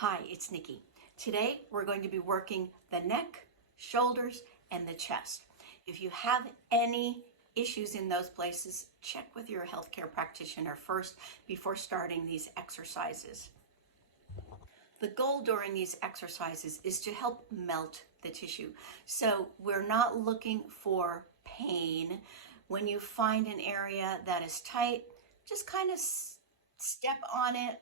Hi, it's Nikki. Today we're going to be working the neck, shoulders, and the chest. If you have any issues in those places, check with your healthcare practitioner first before starting these exercises. The goal during these exercises is to help melt the tissue. So we're not looking for pain. When you find an area that is tight, just kind of step on it,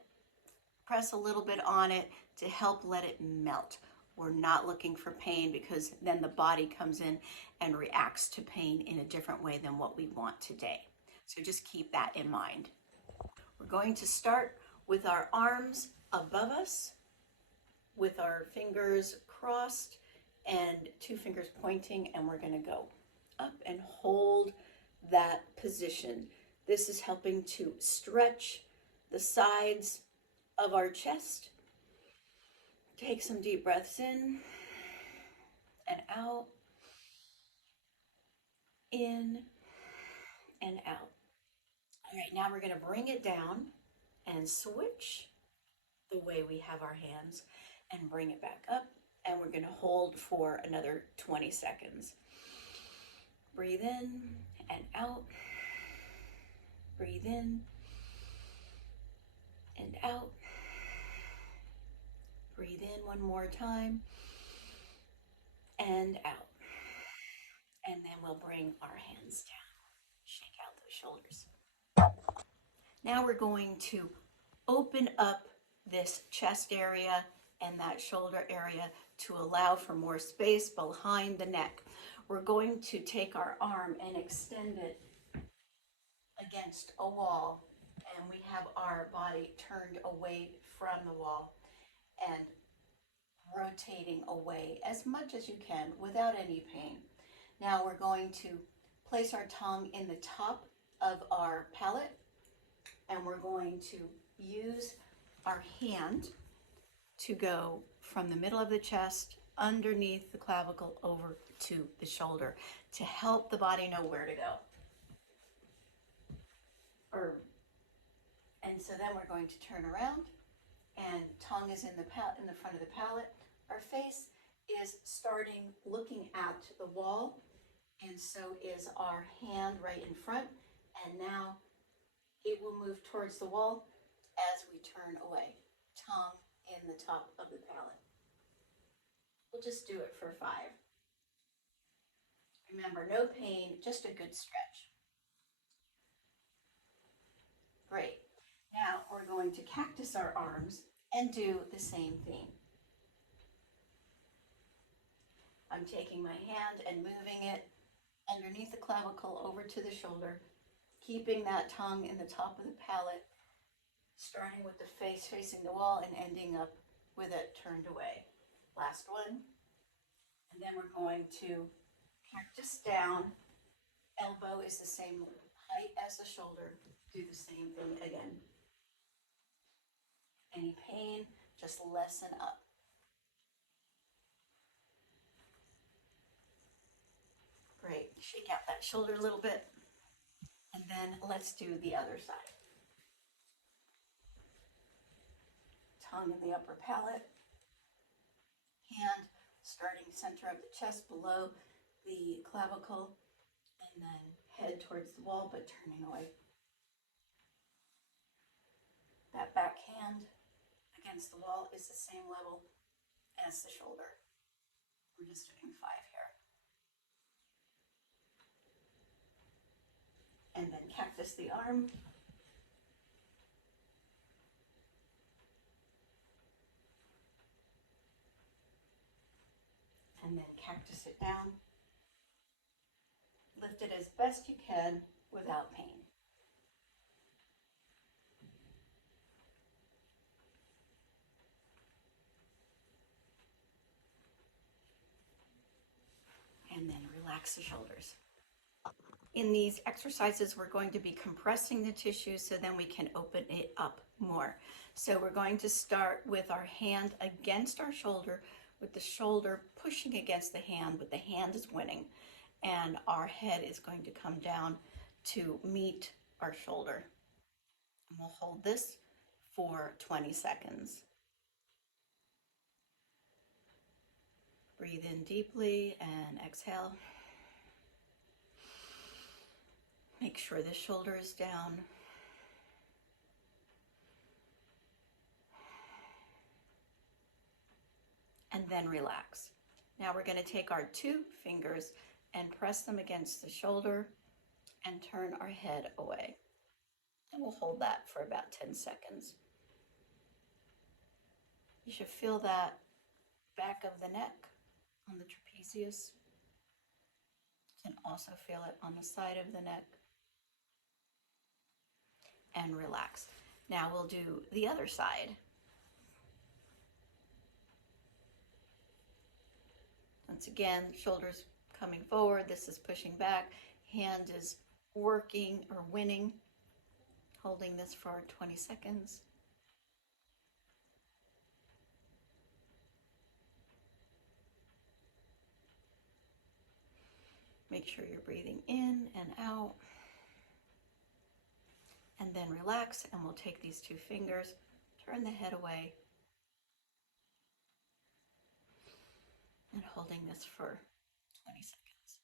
press a little bit on it to help let it melt. We're not looking for pain because then the body comes in and reacts to pain in a different way than what we want today. So just keep that in mind. We're going to start with our arms above us, with our fingers crossed and 2 fingers pointing, and we're going to go up and hold that position. This is helping to stretch the sides of our chest. Take some deep breaths in and out, in and out. All right, now we're going to bring it down and switch the way we have our hands and bring it back up, and we're going to hold for another 20 seconds. Breathe in and out. Breathe in and out. Breathe in one more time and out. And then we'll bring our hands down. Shake out those shoulders. Now we're going to open up this chest area and that shoulder area to allow for more space behind the neck. We're going to take our arm and extend it against a wall, and we have our body turned away from the wall and rotating away as much as you can without any pain. Now we're going to place our tongue in the top of our palate, and we're going to use our hand to go from the middle of the chest underneath the clavicle over to the shoulder to help the body know where to go. And so then we're going to turn around, and tongue is in the front of the palate. Our face is starting looking at the wall, and so is our hand right in front, and now it will move towards the wall as we turn away. Tongue in the top of the palate. We'll just do it for 5. Remember, no pain, just a good stretch. Great. Now we're going to cactus our arms and do the same thing. I'm taking my hand and moving it underneath the clavicle over to the shoulder, keeping that tongue in the top of the palate, starting with the face facing the wall and ending up with it turned away. Last one. And then we're going to cactus down. Elbow is the same height as the shoulder. Do the same thing again. Any pain, just lessen up. Great. Shake out that shoulder a little bit. And then let's do the other side. Tongue in the upper palate. Hand starting center of the chest below the clavicle, and then head towards the wall but turning away. That back hand against the wall is the same level as the shoulder. We're just doing 5 here. And then cactus the arm. And then cactus it down. Lift it as best you can without pain. And then relax the shoulders. In these exercises, we're going to be compressing the tissue so then we can open it up more. So we're going to start with our hand against our shoulder, with the shoulder pushing against the hand, but the hand is winning. And our head is going to come down to meet our shoulder. And we'll hold this for 20 seconds. Breathe in deeply and exhale. Make sure the shoulder is down. And then relax. Now we're going to take our 2 fingers and press them against the shoulder and turn our head away. And we'll hold that for about 10 seconds. You should feel that back of the neck on the trapezius. You can also feel it on the side of the neck. And relax. Now we'll do the other side. Once again, shoulders coming forward. This is pushing back. Hand is working or winning. Holding this for 20 seconds. Make sure you're breathing in and out. And then relax, and we'll take these 2 fingers, turn the head away, and holding this for 20 seconds.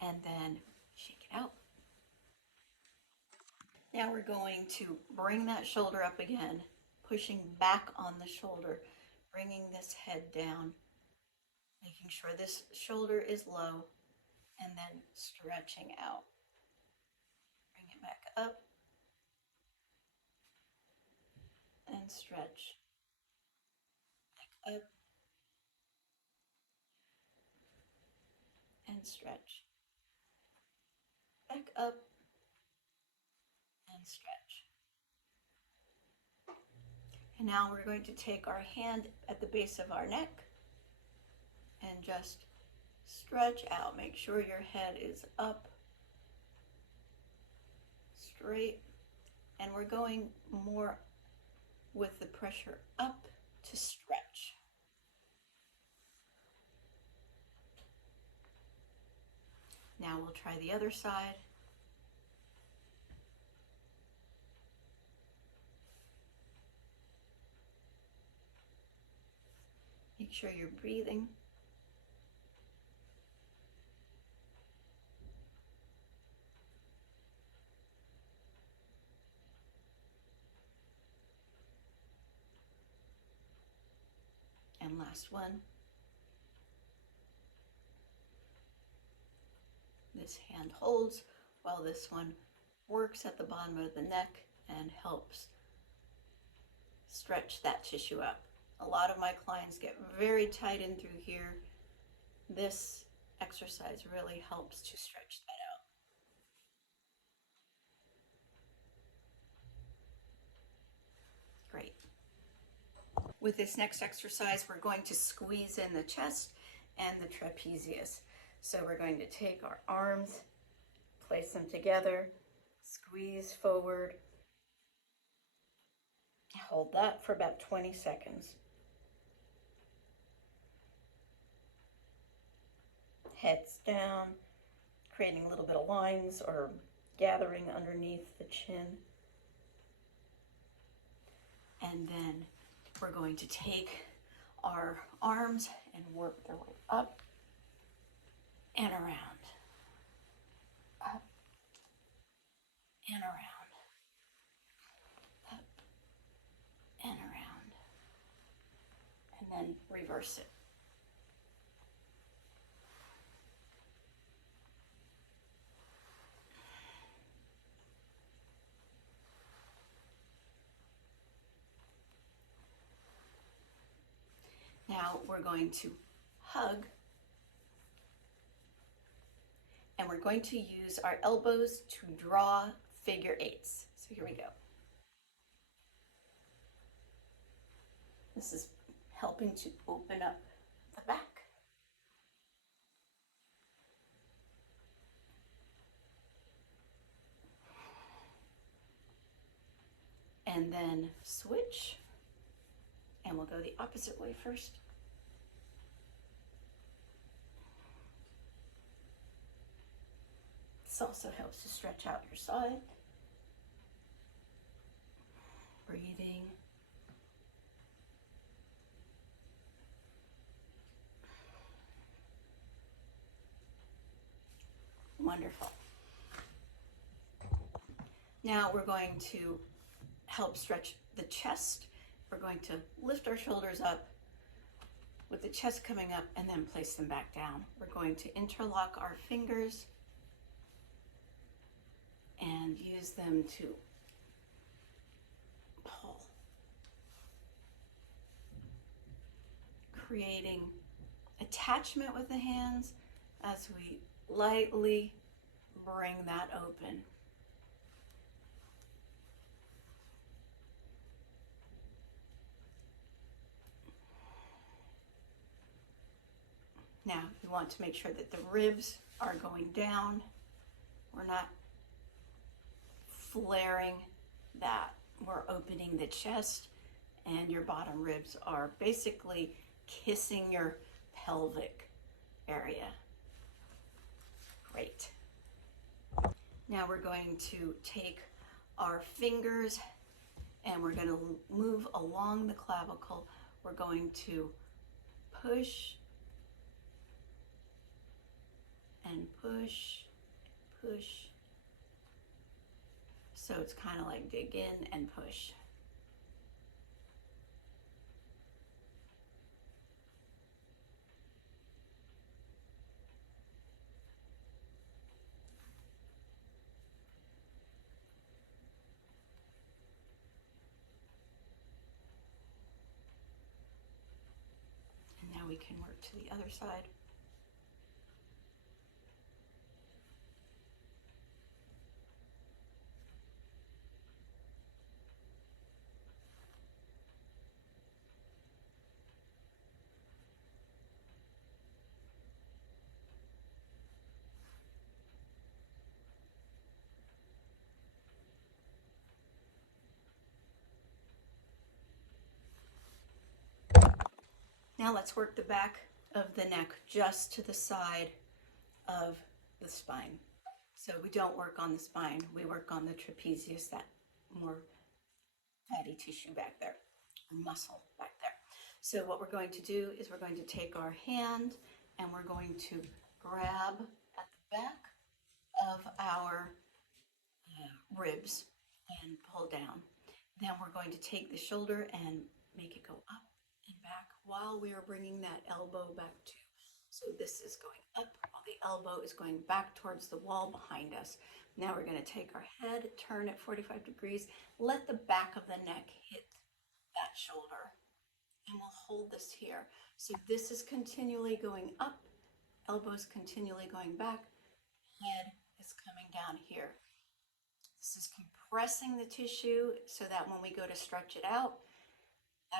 And then shake it out. Now we're going to bring that shoulder up again, pushing back on the shoulder, bringing this head down, making sure this shoulder is low, and then stretching out. Bring it back up and stretch. Back up and stretch. Back up and stretch. And now we're going to take our hand at the base of our neck and just stretch out. Make sure your head is up, straight, and we're going more with the pressure up to stretch. Now we'll try the other side. Make sure you're breathing. And last one. This hand holds while this one works at the bottom of the neck and helps stretch that tissue up. A lot of my clients get very tight in through here. This exercise really helps to stretch that out. Great. With this next exercise, we're going to squeeze in the chest and the trapezius. So we're going to take our arms, place them together, squeeze forward, hold that for about 20 seconds. Heads down, creating a little bit of lines or gathering underneath the chin. And then we're going to take our arms and work their way up and around, up and around, up and around, and then reverse it. Now we're going to hug, and we're going to use our elbows to draw figure eights. So here we go. This is helping to open up the back. And then switch, and we'll go the opposite way first. This also helps to stretch out your side. breathing. Wonderful. Now we're going to help stretch the chest. We're going to lift our shoulders up with the chest coming up and then place them back down. We're going to interlock our fingers and use them to pull, creating attachment with the hands as we lightly bring that open. Now, you want to make sure that the ribs are going down. We're not flaring that. We're opening the chest, and your bottom ribs are basically kissing your pelvic area. Great. Now we're going to take our fingers and we're going to move along the clavicle. We're going to push and push, push. So it's kind of like dig in and push. And now we can work to the other side. Now let's work the back of the neck just to the side of the spine. So we don't work on the spine, we work on the trapezius, that more fatty tissue back there, or muscle back there. So what we're going to do is we're going to take our hand and we're going to grab at the back of our ribs and pull down. Then we're going to take the shoulder and make it go up and back while we are bringing that elbow back too. So this is going up while the elbow is going back towards the wall behind us. Now we're going to take our head, turn it 45 degrees, let the back of the neck hit that shoulder, and we'll hold this here. So this is continually going up, elbows continually going back, head is coming down here. This is compressing the tissue so that when we go to stretch it out,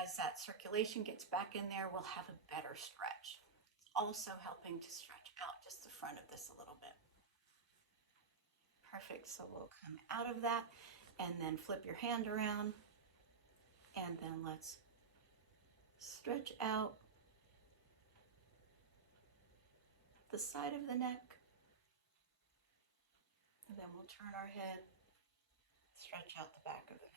as that circulation gets back in there, we'll have a better stretch. It's also helping to stretch out just the front of this a little bit. Perfect, so we'll come out of that and then flip your hand around and then let's stretch out the side of the neck. And then we'll turn our head, stretch out the back of the neck.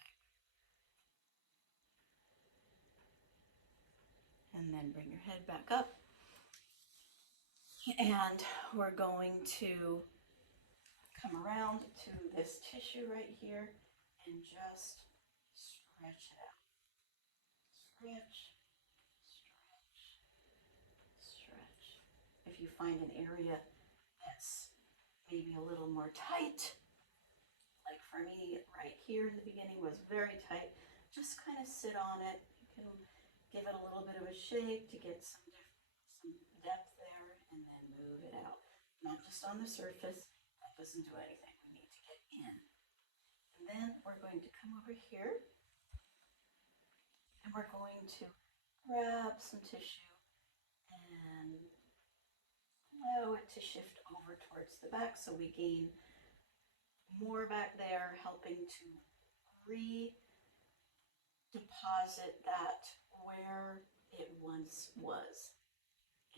And then bring your head back up. And we're going to come around to this tissue right here and just stretch it out. Stretch, stretch, stretch. If you find an area that's maybe a little more tight, like for me right here in the beginning was very tight, just kind of sit on it. You can give it a little bit of a shake to get some depth there and then move it out. Not just on the surface, that doesn't do anything. We need to get in. And then we're going to come over here and we're going to grab some tissue and allow it to shift over towards the back so we gain more back there, helping to redeposit that where it once was.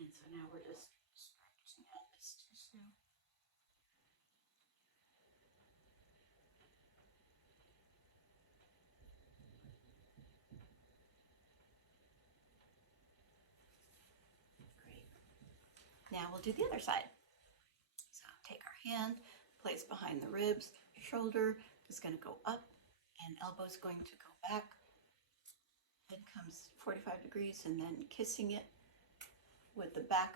And so now we're just stretching out this tissue. Now we'll do the other side. So take our hand, place behind the ribs, shoulder is going to go up, and elbow is going to go back. Head comes 45 degrees, and then kissing it with the back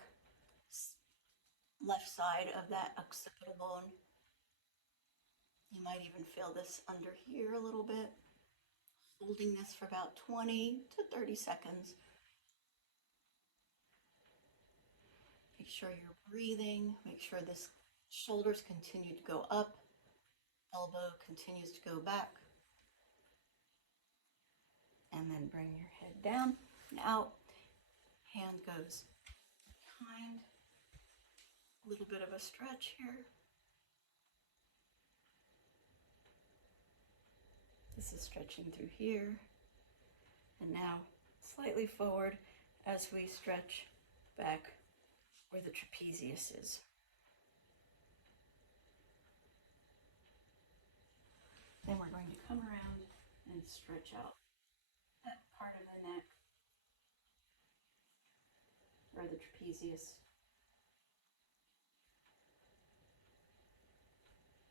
left side of that occipital bone. You might even feel this under here a little bit. Holding this for about 20 to 30 seconds. Make sure you're breathing. Make sure this shoulders continue to go up. Elbow continues to go back. And then bring your head down and out. Hand goes behind. A little bit of a stretch here. This is stretching through here. And now slightly forward as we stretch back where the trapezius is. Then we're going to come around and stretch out that part of the neck or the trapezius.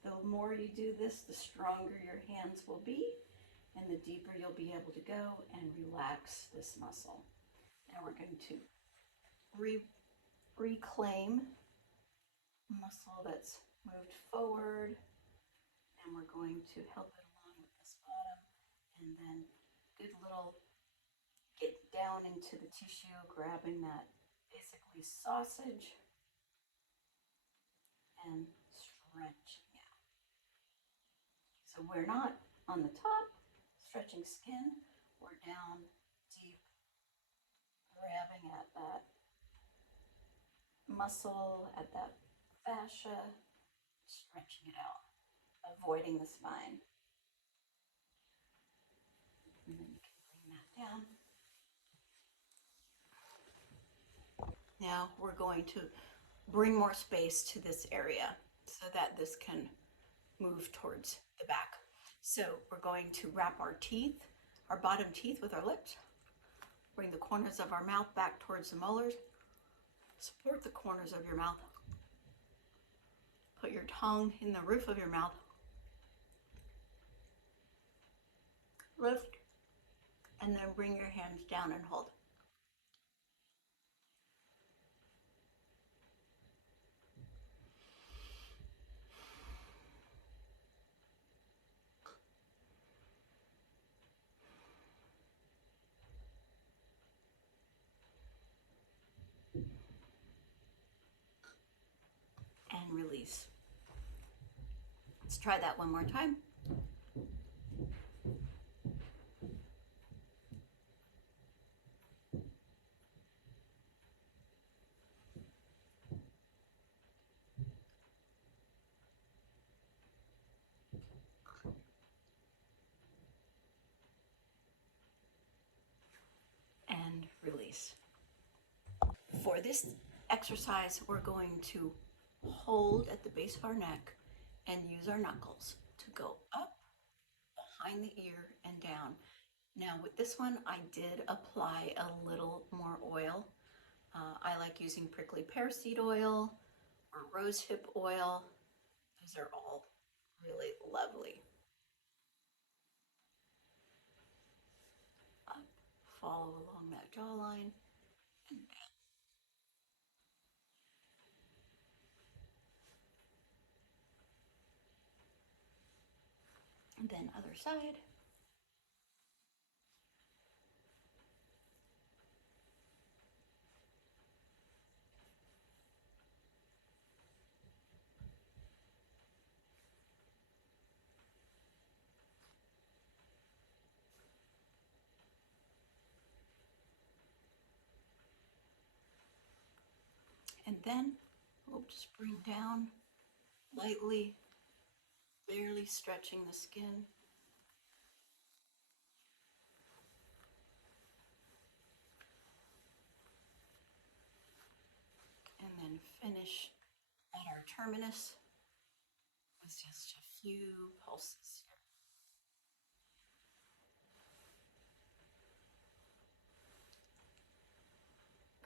The more you do this, the stronger your hands will be, and the deeper you'll be able to go and relax this muscle. Now we're going to reclaim muscle that's moved forward, and we're going to help it along with this bottom, and then good little get down into the tissue, grabbing that basically sausage and stretching out. So we're not on the top, stretching skin, we're down deep, grabbing at that muscle, at that fascia, stretching it out, avoiding the spine. And then you can bring that down. Now we're going to bring more space to this area so that this can move towards the back. So we're going to wrap our teeth, our bottom teeth with our lips, bring the corners of our mouth back towards the molars, support the corners of your mouth, put your tongue in the roof of your mouth, lift, and then bring your hands down and hold. And release. Let's try that one more time. And release. For this exercise, we're going to hold at the base of our neck and use our knuckles to go up behind the ear and down. Now with this one, I did apply a little more oil. I like using prickly pear seed oil or rosehip oil. Those are all really lovely. Up, follow along that jawline, and down. And then other side. And then we'll just bring down lightly, barely stretching the skin. And then finish at our terminus with just a few pulses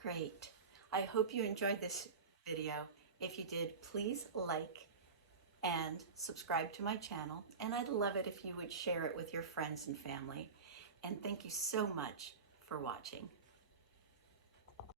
here. Great. I hope you enjoyed this video. If you did, please like and subscribe to my channel. And I'd love it if you would share it with your friends and family. And thank you so much for watching.